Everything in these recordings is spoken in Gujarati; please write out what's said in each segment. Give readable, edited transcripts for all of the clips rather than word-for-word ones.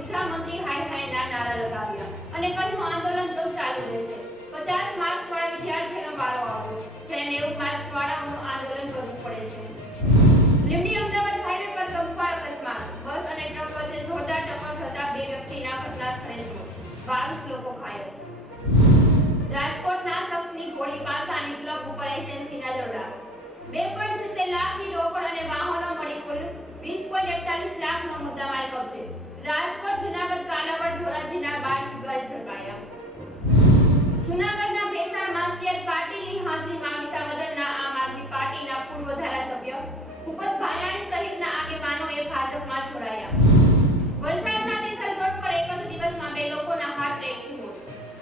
ઉર્જા મંત્રી હાય હાયના નારા લગાવ્યા અને કહ્યું આંદોલન તો ચાલુ રહેશે. 50 માર્ક્સવાળા વિદ્યાર્થીઓનો વારો આવ્યો, જેને 90 માર્ક્સવાળાઓનું આંદોલન કરવું પડે છે. લીંબડી અમદાવાદ હાઈવે પર ગંભીર અકસ્માત, બસ અને ટ્રક વચ્ચે જોરદાર ટક્કર થતા 2 વ્યક્તિના ઘટના સ્થળે જ મોત, 22 લોકો ઘાયલ. રાજકોટના શખ્સની ઘોડી પાસાની ક્લબ ઉપર એસએમસીના દરોડા, 2.70 લાખની રોકડ અને વાહનો મળી કુલ 20.41 લાખનો મુદ્દામાલ કબજે. રાજકોટ જૂનાગઢ કાલાવડ ધોરાજીના 12 જુગારી ઝડપાયા. જૂનાગઢના ભેસાણમાં સીઆર પાટીલની હાજરીમાં વિસાવદરના આમ આદમી પાર્ટીના પૂર્વ ધારાસભ્ય ભૂપત ભાયાણી સહિતના આગેવાનોએ ભાજપમાં જોડાયા. વલસાડના તિથલ રોડ પર એક જ દિવસમાં 2 લોકોના હાર્ટ એટેકથી મોત.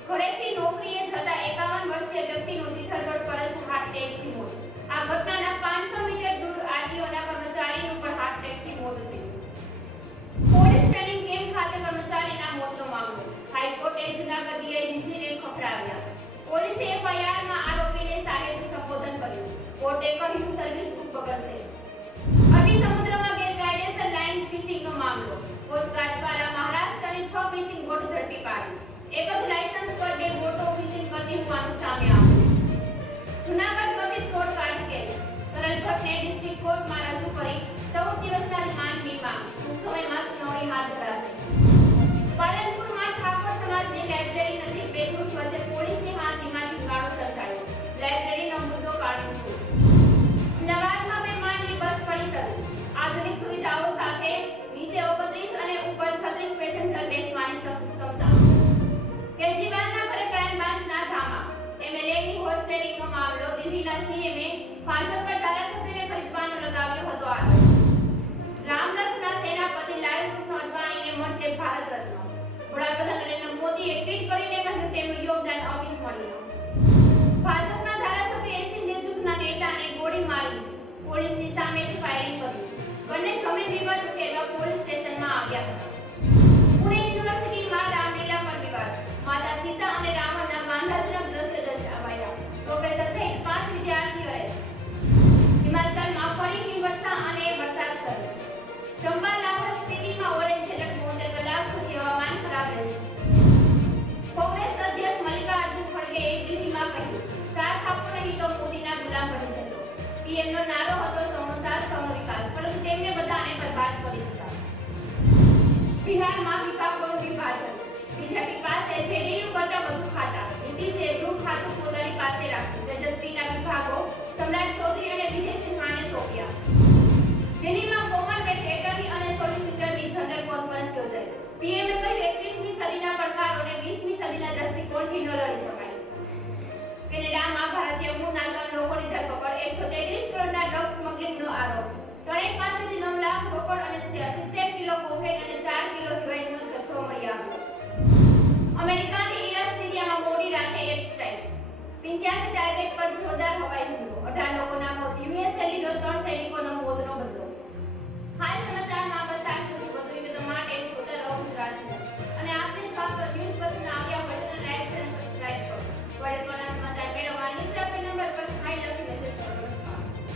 ઘરેથી નોકરીએ જતા 51 વર્ષીય વ્યક્તિનું તિથલ રોડ પર જ હાર્ટ એટેકથી મોત. આ ઘટનાના 500 મીટર દૂર આરટીઓના કર્મચારીનું પણ હાર્ટ એટેકથી મોત થયું. પોલીસ ટ્રેનિંગ કેમ્પ ખાતે કર્મચારીના મોતનો મામલો, હાઈકોર્ટે જૂનાગઢ ડીઆઈજીને ખબરાવ્યા. પોલીસે એફઆઈઆરમાં આરોપીને સાહેબ સંબોધન કર્યું. કોર્ટે કહ્યું સર્વિસ બુક બગડશે. અરબી સમુદ્રમાં ગેરકાયદેસર લાઇન ફિશિંગનો મામલો, કોસ્ટગાર્ડ દ્વારા મહારાષ્ટ્રની 6 ફિશિંગ બોટ ઝડપી પાડી. એક જ લાયસન્સ પર 2 બોટો ફિશિંગ કરતી હોવાનું સામે આવ્યું. જૂનાગઢ કથિત તોડકાંડ કેસ, કરણ ભટ્ટને ડિસ્ટ્રિક્ટ કોર્ટમાં રજૂ કરી 14 દિવસના રિમાન્ડની માંગ, ટૂંક સમયમાં સુનાવણી હાથ ધરાશે. પાલનપુરમાં ઠાકોર સમાજની લાઇબ્રેરી નજીક 2 જૂથ વચ્ચે પોલીસની હાજરીમાં હિંગાણો સર્જાયો. લાઇબ્રેરીનો મુદ્દો કાઢવો. અમદાવાદમાં 2 માળની બસ ફરી શરૂ, આધુનિક સુવિધાઓ સાથે, નીચે 29 અને ઉપર 36 પેસેન્જર બેસવાની ક્ષમતા. કેજરીવાલના ઘરે ક્રાઇમ બ્રાન્ચના ધામા, એમએલએની હોર્સ ટ્રેડિંગનો મામલો, દિલ્હીના સીએમએ ભાજપના ધારાસભ્યને ખરીદવાનો લગાવ્યો હતો આરોપ. રામરથના સેનાપતિ લાલકૃષ્ણ અડવાણીને મળશે ભારત રત્ન. વડાપ્રધાન નરેન્દ્ર મોદીએ ટ્વીટ કરીને કહ્યું તેમનું યોગદાન અવિસ્મરણીય. ભાજપના ધારાસભ્ય એસિંધે જૂથના નેતાને ગોળી મારી, પોલીસની સામે જ ફાયરિંગ કર્યું. બંને જમીન વિવાદ ઉકેલવા પોલીસ સ્ટેશનમાં આવ્યા હતા. પુણે યુનિવર્સિટીમાં રામલીલા પર વિવાદ, માતા સીતા અને રાવણના વાંધાજનક દ્રશ્ય દર્શાવાયા. પ્રોફેસર સહિત 5 વિદ્યાર્થીઓ રહે છે. હિમાચલમાં ફરી હિમવર્ષા અને વરસાદ શરૂ. ચંબા લાહોર સ્પીતિમાં ઓરેન્જ એલર્ટ, 72 કલાક સુધી હવામાન ખરાબ રહેશે. કોંગ્રેસ અધ્યક્ષ મલ્લિકાર્જુન ખડગેએ દિલ્હીમાં કહ્યું, સાથ આપો નહીં તો મોદીના ગુલામ બની જશો. પીએમનો નારો હતો સૌનો સાથ સૌનો વિકાસ, પરંતુ તેમણે બધાને બરબાદ કરી દીધા. બિહારમાં વિભાગોનું વિભાજન, બીજેપી પાસે જેડીયુ કરતા વધુ ખાતા, નીતિશે ગૃહ ખાતું પોતાની પાસે રાખ્યું. તેજસ્વીના વિભાગો સમ્રાટ ચૌધરી અને વિજય સિન્હાને સોંપ્યા. દિલ્હીમાં કોમનવેલ્થ એટર્ની અને સોલિસિટરની જનરલ કોન્ફરન્સ યોજાઈ. પીએમએ કહ્યું 21મી સદીના પડકારોને 20મી સદીના દૃષ્ટિકોણથી ન લડી શકાય. કેનેડામાં ભારતીય મૂળના 3 લોકોની ધરપકડ, 133 કરોડના ડ્રગ્સ સ્મગલિંગનો આરોપ. ત્રણેક પાસેથી 9 લાખ રોકડ અને 70 કિલો કોકેન અને 4 કિલો હેરોઇનનો જથ્થો મળી આવ્યો. અમેરિકાની ઇરાક સિરિયામાં મોડી રાતે એર સ્ટ્રાઇક, 85 ટાર્ગેટ